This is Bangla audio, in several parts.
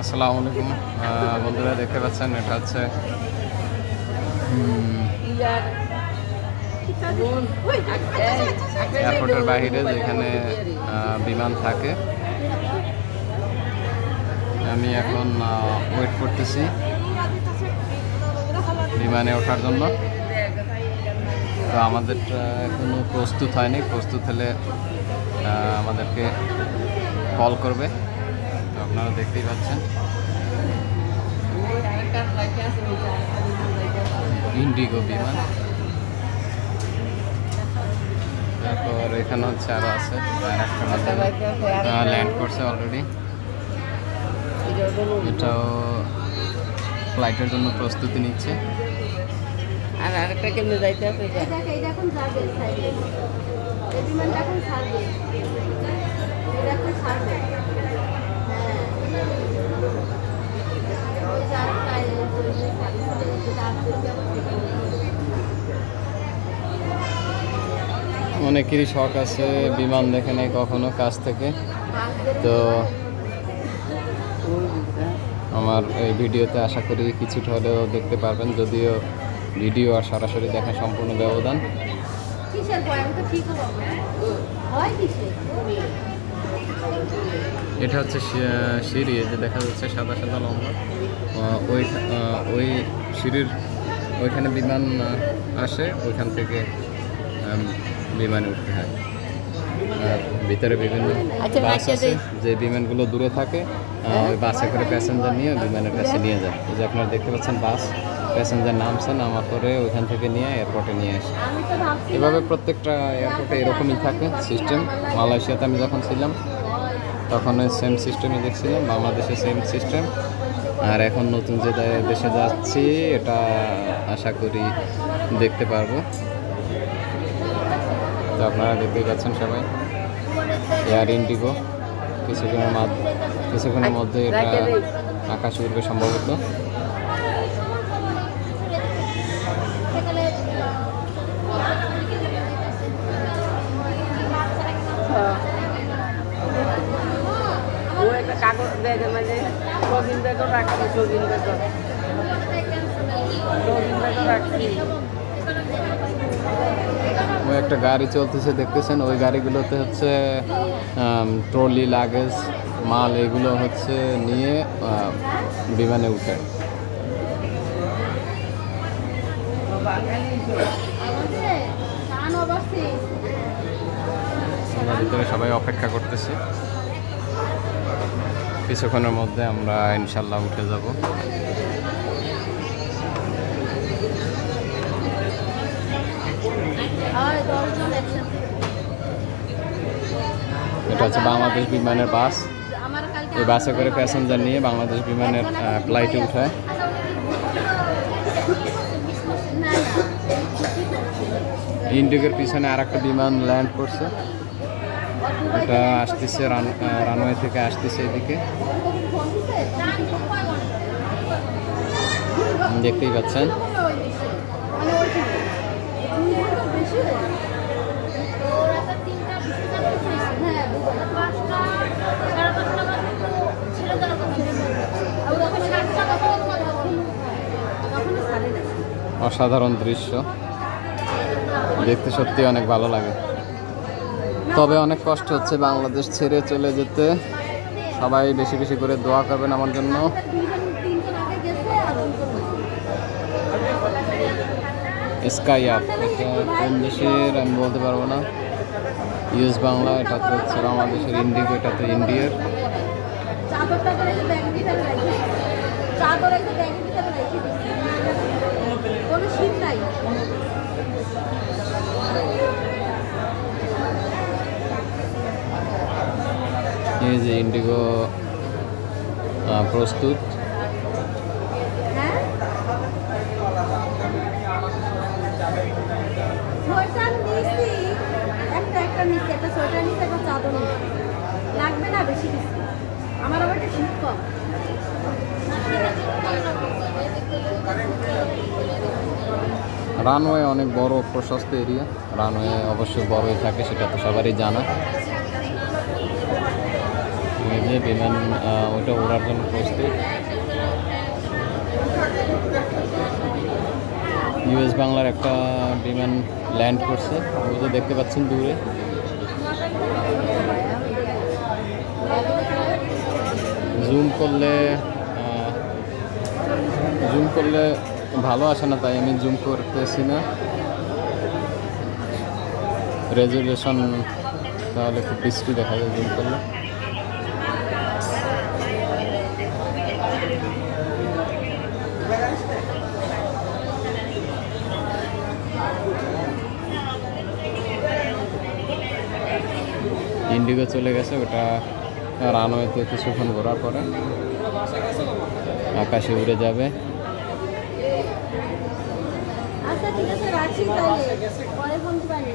আসসালামু আলাইকুম বন্ধুরা, দেখতে পাচ্ছেন এটা হচ্ছে এয়ারপোর্টের বাইরে যেখানে বিমান থাকে। আমি এখন ওয়েট করতেছি বিমানে ওঠার জন্য। তো আমাদের এখনো প্রস্তুত হয়নি, প্রস্তুত হলে আমাদেরকে কল করবে। তো আপনারা দেখতেই পাচ্ছেন ইন্ডিগো বিমান। তারপর এখানে হচ্ছে আরো আছে, ল্যান্ড করছে অলরেডি। এটাও ফ্লাইটের জন্য প্রস্তুতি নিচ্ছে। আর আরেকটা কেমনে যাইতে হবে? অনেকেরই শখ আছে, বিমান দেখে নেই কখনো কাছ থেকে। তো আমার এই ভিডিওতে আশা করি কিছুটা হলেও দেখতে পারবেন, যদিও ভিডিও আর সরাসরি দেখা সম্পূর্ণ ব্যবধান। এটা হচ্ছে সিঁড়ি, যে দেখা যাচ্ছে সাদা সাদা লম্বা, ওই সিঁড়ির ওইখানে বিমান আসে, ওইখান থেকে বিমানে উঠতে হয়। আর ভিতরে বিভিন্ন বাস আছে, যে বিমানগুলো দূরে থাকে ওই বাসে করে প্যাসেঞ্জার নিয়ে বিমানের কাছে নিয়ে যায়। এই যে আপনারা দেখতে পাচ্ছেন বাস, প্যাসেঞ্জার নামছে, নামার পরে ওইখান থেকে নিয়ে এয়ারপোর্টে নিয়ে আসে। এভাবে প্রত্যেকটা এয়ারপোর্টে এরকমই থাকে সিস্টেম। মালয়েশিয়াতে আমি যখন ছিলাম তখন সেম সিস্টেমই দেখছিলাম, বাংলাদেশে সেম সিস্টেম। আর এখন নতুন যে দেশে যাচ্ছি এটা আশা করি দেখতে পারবো। তো আপনারা দেখতেই পাচ্ছেন সবাই এয়ার ইন্ডিগো। কিছুক্ষণের মধ্যে এটা আকাশে উঠবে সম্ভবত। কাগজ ব্যাগের মাঝে সবিন ব্যাগও রাখছি, সবিন ব্যাগও রাখছি। ওই একটা গাড়ি চলতেছে দেখতেছেন, ওই গাড়িগুলোতে হচ্ছে ট্রলি, লাগেজ, মাল এগুলো হচ্ছে নিয়ে বিমানে উঠে। আমরা ভিতরে সবাই অপেক্ষা করতেছি, কিছুক্ষণের মধ্যে আমরা ইনশাল্লাহ উঠে যাব। এটা হচ্ছে বাংলাদেশ বিমানের বাস। এই বাসে করে প্যাসেঞ্জার নিয়ে বাংলাদেশ বিমানের ফ্লাইটে উঠায়। ইন্ডিগোর পিছনে আর একটা বিমান ল্যান্ড করছে, এটা আসতেছে রানওয়ে থেকে আসতেছে এদিকে, দেখতেই পাচ্ছেন। অসাধারণ দৃশ্য, দেখতে সত্যি অনেক ভালো লাগে। তবে অনেক কষ্ট হচ্ছে বাংলাদেশ ছেড়ে চলে যেতে। সবাই বেশি বেশি করে দোয়া করবেন আমার জন্য। স্কাই আপ, এটা কোন দেশের আমি বলতে পারবো না। ইউএস বাংলা, এটা তো হচ্ছে বাংলাদেশের। ইন্ডিগো, এটা তো ইন্ডিয়ার। এই যে ইন্ডিগো প্রস্তুত। লাগবে না বেশি কিছু, আমার আবার একটা শীত কম। রানওয়ে অনেক বড় প্রশস্ত এরিয়া, রানওয়ে অবশ্যই বড়ই থাকে, সেটা তো সবারই জানা। যে বিমান ওটা ওড়ার জন্য প্রস্তুত। ইউএস বাংলার একটা বিমান ল্যান্ড করছে, ওই যে দেখতে পাচ্ছেন দূরে। জুম করলে ভালো আসে না, তাই আমি জুম করতেছি না। রেজুলেশন তাহলে খুব বৃষ্টি দেখা যায় জুম করলে। ইন্ডিগো চলে গেছে, ওটা রানওয়েতে কিছুক্ষণ ঘোরার পরে আকাশে উড়ে যাবে। আচ্ছা ঠিক আছে, রাখছি তাহলে, পরে ফোন দিবানি,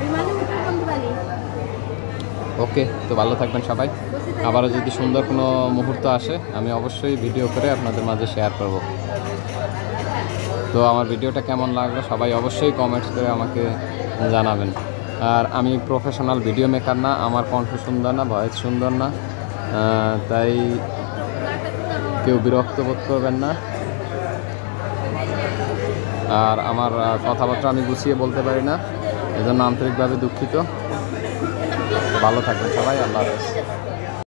বিমানে উঠে ফোন দিবানি। ওকে, তো ভালো থাকবেন সবাই। আবারও যদি সুন্দর কোনো মুহূর্ত আসে আমি অবশ্যই ভিডিও করে আপনাদের মাঝে শেয়ার করব। তো আমার ভিডিওটা কেমন লাগলো সবাই অবশ্যই কমেন্টস করে আমাকে জানাবেন। আর আমি প্রফেশনাল ভিডিও মেকার না, আমার কণ্ঠ সুন্দর না, ভয়েস সুন্দর না, তাই কেউ বিরক্ত বোধ করবেন না। আর আমার কথাবার্তা আমি গুছিয়ে বলতে পারি না, এজন্য আন্তরিকভাবে দুঃখিত। ভালো থাকবেন সবাই, আল্লাহ হাফেজ।